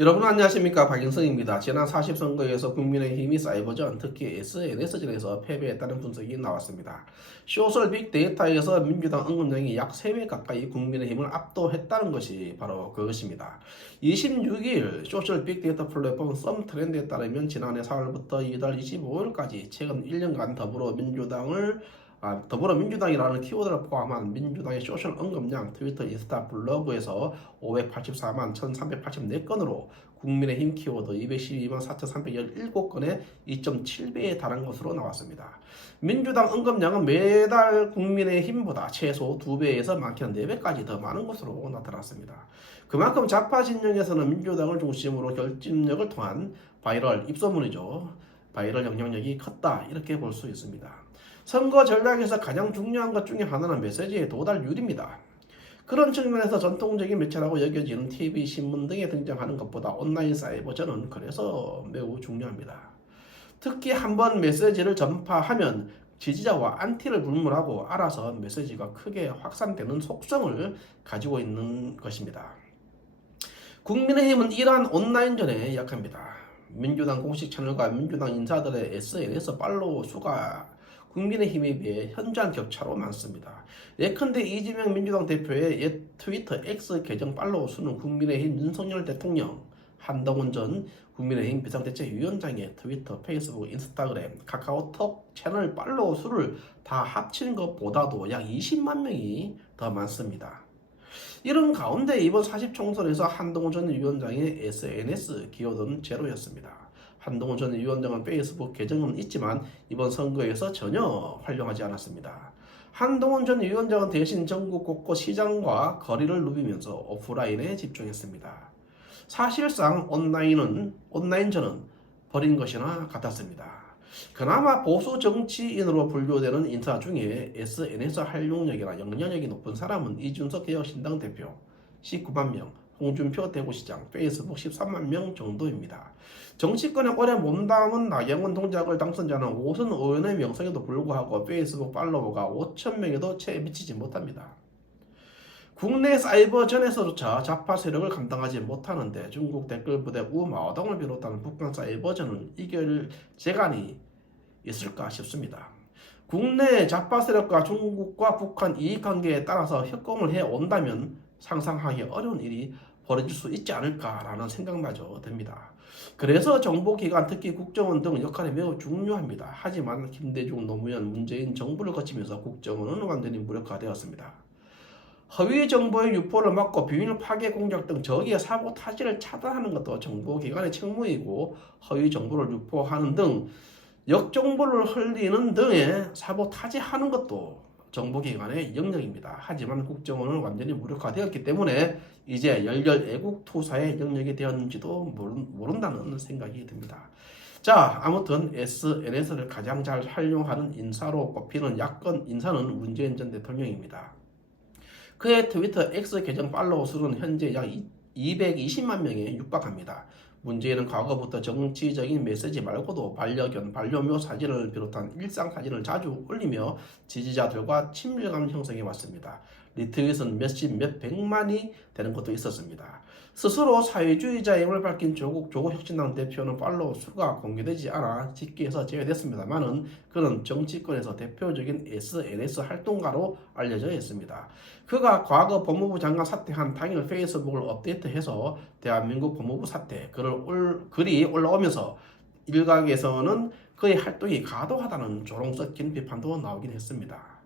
여러분 안녕하십니까, 박영성입니다. 지난 40선거에서 국민의힘이 사이버전, 특히 SNS전에서 패배했다는 분석이 나왔습니다. 소셜 빅데이터에서 민주당 언급량이 약 3배 가까이 국민의힘을 압도했다는 것이 바로 그것입니다. 26일 소셜 빅데이터 플랫폼 썸트렌드에 따르면 지난해 4월부터 이달 25일까지 최근 1년간 더불어민주당이라는 키워드를 포함한 민주당의 소셜 언급량, 트위터, 인스타, 블로그에서 584만 1384건으로 국민의힘 키워드 212만 4317건의 2.7배에 달한 것으로 나왔습니다. 민주당 언급량은 매달 국민의힘보다 최소 2배에서 많게는 4배까지 더 많은 것으로 나타났습니다. 그만큼 좌파 진영에서는 민주당을 중심으로 결집력을 통한 바이럴 입소문이죠. 바이럴 영향력이 컸다, 이렇게 볼 수 있습니다. 선거 전략에서 가장 중요한 것 중에 하나는 메시지의 도달률입니다. 그런 측면에서 전통적인 매체라고 여겨지는 TV, 신문 등에 등장하는 것보다 온라인 사이버전은 그래서 매우 중요합니다. 특히 한번 메시지를 전파하면 지지자와 안티를 불문하고 알아서 메시지가 크게 확산되는 속성을 가지고 있는 것입니다. 국민의힘은 이러한 온라인전에 약합니다. 민주당 공식 채널과 민주당 인사들의 SNS 팔로워 수가 국민의힘에 비해 현저한 격차로 많습니다. 예컨대 이재명 민주당 대표의 옛 트위터 X 계정 팔로워 수는 국민의힘 윤석열 대통령, 한동훈 전 국민의힘 비상대책위원장의 트위터, 페이스북, 인스타그램, 카카오톡 채널 팔로워 수를 다 합친 것보다도 약 20만 명이 더 많습니다. 이런 가운데 이번 40총선에서 한동훈 전 위원장의 SNS 기여도는 제로였습니다. 한동훈 전 위원장은 페이스북 계정은 있지만 이번 선거에서 전혀 활용하지 않았습니다. 한동훈 전 위원장은 대신 전국 곳곳 시장과 거리를 누비면서 오프라인에 집중했습니다. 사실상 온라인전은 버린 것이나 같았습니다. 그나마 보수 정치인으로 분류되는 인사 중에 SNS 활용력이나 영향력이 높은 사람은 이준석 개혁신당 대표 19만 명, 홍준표 대구시장, 페이스북 13만 명 정도입니다. 정치권에 오래 몸담은 나경원 동작을 당선자는 오선 의원의 명성에도 불구하고 페이스북 팔로워가 5천 명에도 채 미치지 못합니다. 국내 사이버전에서조차 좌파 세력을 감당하지 못하는데 중국 댓글 부대 우마오동을 비롯한 북한 사이버전을 이길 재간이 있을까 싶습니다. 국내 좌파 세력과 중국과 북한 이익관계에 따라서 협공을 해온다면 상상하기 어려운 일이 벌어질 수 있지 않을까라는 생각마저 듭니다. 그래서 정보기관, 특히 국정원 등 역할이 매우 중요합니다. 하지만 김대중, 노무현, 문재인 정부를 거치면서 국정원은 완전히 무력화되었습니다. 허위 정보의 유포를 막고 비밀 파괴 공작 등 적의 사보타지를 차단하는 것도 정보기관의 책무이고, 허위 정보를 유포하는 등 역정보를 흘리는 등의 사보타지하는 것도 정보기관의 영역입니다. 하지만 국정원은 완전히 무력화되었기 때문에 이제 열렬 애국투사의 영역이 되었는지도 모른다는 생각이 듭니다. 자, 아무튼 SNS를 가장 잘 활용하는 인사로 꼽히는 야권 인사는 문재인 전 대통령입니다. 그의 트위터 X 계정 팔로워 수는 현재 약 220만 명에 육박합니다. 문재인은 과거부터 정치적인 메시지 말고도 반려견, 반려묘 사진을 비롯한 일상 사진을 자주 올리며 지지자들과 친밀감 형성해 왔습니다. 리트윗은 몇십 백만이 되는 것도 있었습니다. 스스로 사회주의자임을 밝힌 조국 혁신당 대표는 팔로워 수가 공개되지 않아 직계에서 제외됐습니다만은 그는 정치권에서 대표적인 SNS 활동가로 알려져 있습니다. 그가 과거 법무부 장관 사퇴한 당일 페이스북을 업데이트해서 대한민국 법무부 사퇴 글이 올라오면서 일각에서는 그의 활동이 과도하다는 조롱 섞인 비판도 나오긴 했습니다.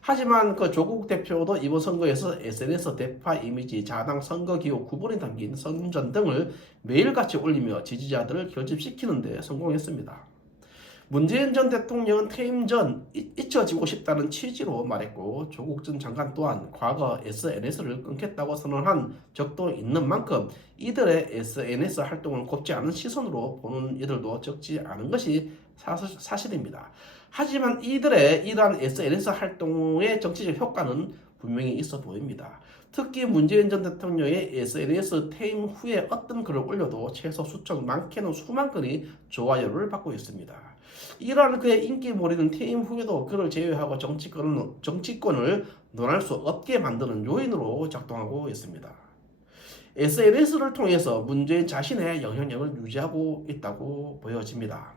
하지만 그 조국 대표도 이번 선거에서 SNS 대파 이미지, 자당 선거 기호 9번이 담긴 선전 등을 매일같이 올리며 지지자들을 결집시키는 데 성공했습니다. 문재인 전 대통령은 퇴임 전 잊혀지고 싶다는 취지로 말했고, 조국 전 장관 또한 과거 SNS를 끊겠다고 선언한 적도 있는 만큼 이들의 SNS 활동을 곱지 않은 시선으로 보는 이들도 적지 않은 것이 사실입니다. 하지만 이들의 이러한 SNS 활동의 정치적 효과는 분명히 있어 보입니다. 특히 문재인 전 대통령의 SNS 퇴임 후에 어떤 글을 올려도 최소 수천, 많게는 수만 건이 좋아요를 받고 있습니다. 이러한 그의 인기몰이는 퇴임 후에도 그를 제외하고 정치권을 논할 수 없게 만드는 요인으로 작동하고 있습니다. SNS를 통해서 문재인 자신의 영향력을 유지하고 있다고 보여집니다.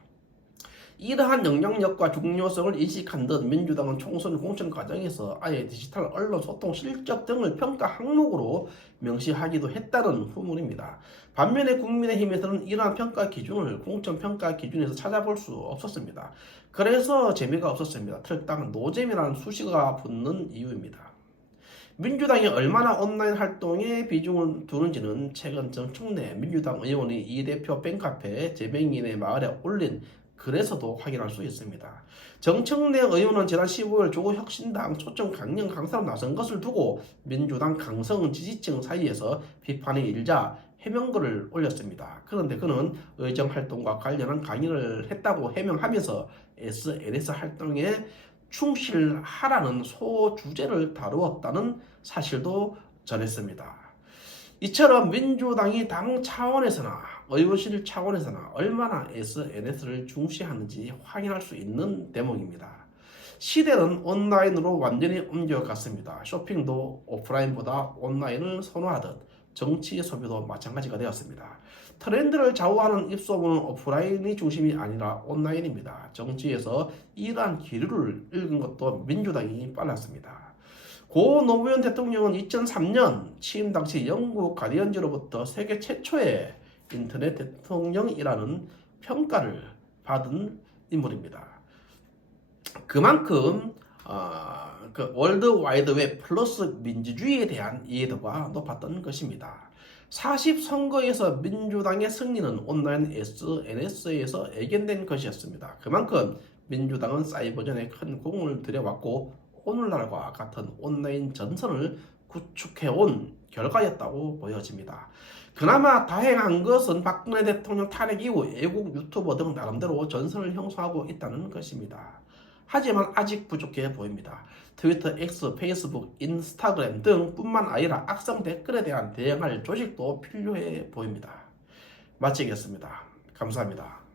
이러한 영향력과 중요성을 인식한 듯 민주당은 총선 공천 과정에서 아예 디지털 언론 소통 실적 등을 평가 항목으로 명시하기도 했다는 후문입니다. 반면에 국민의힘에서는 이러한 평가 기준을 공천 평가 기준에서 찾아볼 수 없었습니다. 그래서 재미가 없었습니다. 틀딱 노잼이라는 수식어가 붙는 이유입니다. 민주당이 얼마나 온라인 활동에 비중을 두는지는 최근 정청래 민주당 의원이 이 대표 팬카페 재뱅인의 마을에 올린 글에서도 확인할 수 있습니다. 정청래 의원은 지난 15일 조국혁신당 초청 강령 강사로 나선 것을 두고 민주당 강성 지지층 사이에서 비판이 일자 해명글을 올렸습니다. 그런데 그는 의정활동과 관련한 강의를 했다고 해명하면서 SNS 활동에 충실하라는 소주제를 다루었다는 사실도 전했습니다. 이처럼 민주당이 당 차원에서나 의원실 차원에서나 얼마나 SNS를 중시하는지 확인할 수 있는 대목입니다. 시대는 온라인으로 완전히 옮겨갔습니다. 쇼핑도 오프라인보다 온라인을 선호하듯 정치 소비도 마찬가지가 되었습니다. 트렌드를 좌우하는 입소문은 오프라인이 중심이 아니라 온라인입니다. 정치에서 이러한 기류를 읽은 것도 민주당이 빨랐습니다. 고 노무현 대통령은 2003년 취임 당시 영국 가디언지로부터 세계 최초의 인터넷 대통령이라는 평가를 받은 인물입니다. 그만큼 월드 와이드 웹 플러스 민주주의에 대한 이해도가 높았던 것입니다. 40선거에서 민주당의 승리는 온라인 SNS에서 애견된 것이었습니다. 그만큼 민주당은 사이버전에 큰 공을 들여왔고 오늘날과 같은 온라인 전선을 구축해온 결과였다고 보여집니다. 그나마 다행한 것은 박근혜 대통령 탄핵 이후 애국 유튜버 등 나름대로 전선을 형성하고 있다는 것입니다. 하지만 아직 부족해 보입니다. 트위터, X, 페이스북, 인스타그램 등 뿐만 아니라 악성 댓글에 대한 대응할 조직도 필요해 보입니다. 마치겠습니다. 감사합니다.